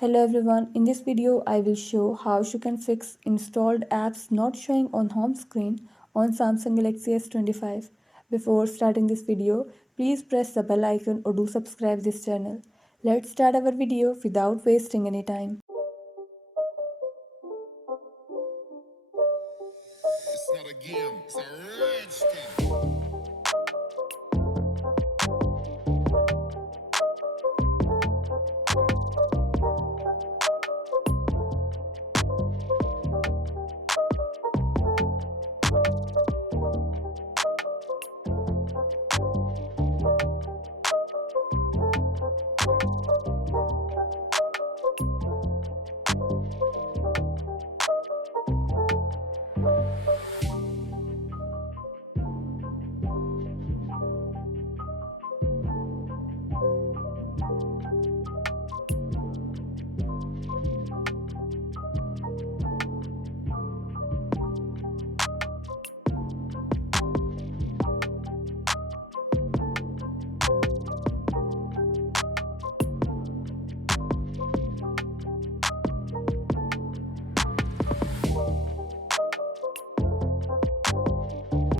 Hello everyone, in this video I will show how you can fix installed apps not showing on home screen on Samsung Galaxy S25. Before starting this video, please press the bell icon or do subscribe this channel. Let's start our video without wasting any time.